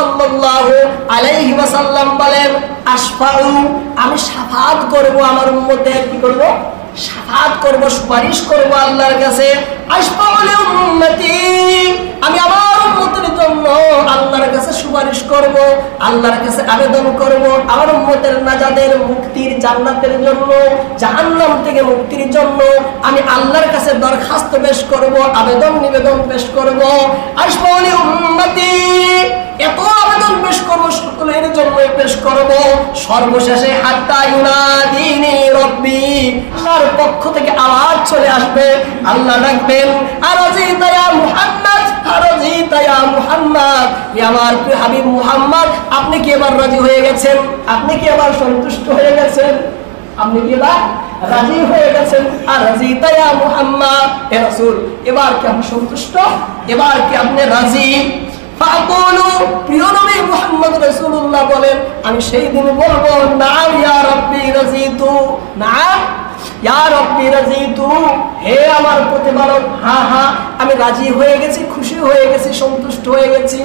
সাল্লাল্লাহু আলাইহি ওয়াসাল্লাম বলেন, আশফাউ, আমি শাফাআত করব আমার উম্মতের। কি করব? শাফাআত করব, সুপারিশ করব আল্লাহর কাছে। আশফাউ লি উম্মতি, আমি আমার উম্মতের জন্য আল্লাহর কাছে সুপারিশ করব, আল্লাহর কাছে আবেদন করব আমার উম্মতের নাজাতের, মুক্তির, জান্নাতের জন্য, জাহান্নাম থেকে মুক্তির জন্য আমি আল্লাহর কাছে দরখাস্ত পেশ করব, আবেদন নিবেদন পেশ করব। আশফাউ লি উম্মতি, এত আবেদন পেশ করব, সকলের জন্য পেশ করব। সর্বশেষে হাত্তা ইউনাদিনি রব্বি, আল্লাহর পক্ষ থেকে আওয়াজ চলে আসবে, আল্লাহ ডাকবেন, আরাজিতা ইয়া মুহাম্মদ, আরাজিতা ইয়া মুহাম্মদ, হে আমার প্রিয় হাবিব মুহাম্মদ, আপনি কি এবার রাজি হয়ে গেছেন? আপনি কি এবার সন্তুষ্ট হয়ে গেছেন? আপনি কি এবার রাজি হয়ে গেছেন? আরাজিতা ইয়া মুহাম্মদ, হে রাসূল, এবার কি আপনি সন্তুষ্ট? এবার কি আপনি রাজি? ফাকুলু, প্রিয় নবী মুহাম্মদ রাসূলুল্লাহ বলেন, আমি সেই দিন বলবো, নাম ইয়া রাব্বি রাজিতু, নাম ইয়া রাব্বি রাজিতু, হে আমার প্রতিপালক, হ্যাঁ হ্যাঁ আমি রাজি হয়ে গেছি, খুশি হয়ে গেছি, সন্তুষ্ট হয়ে গেছি।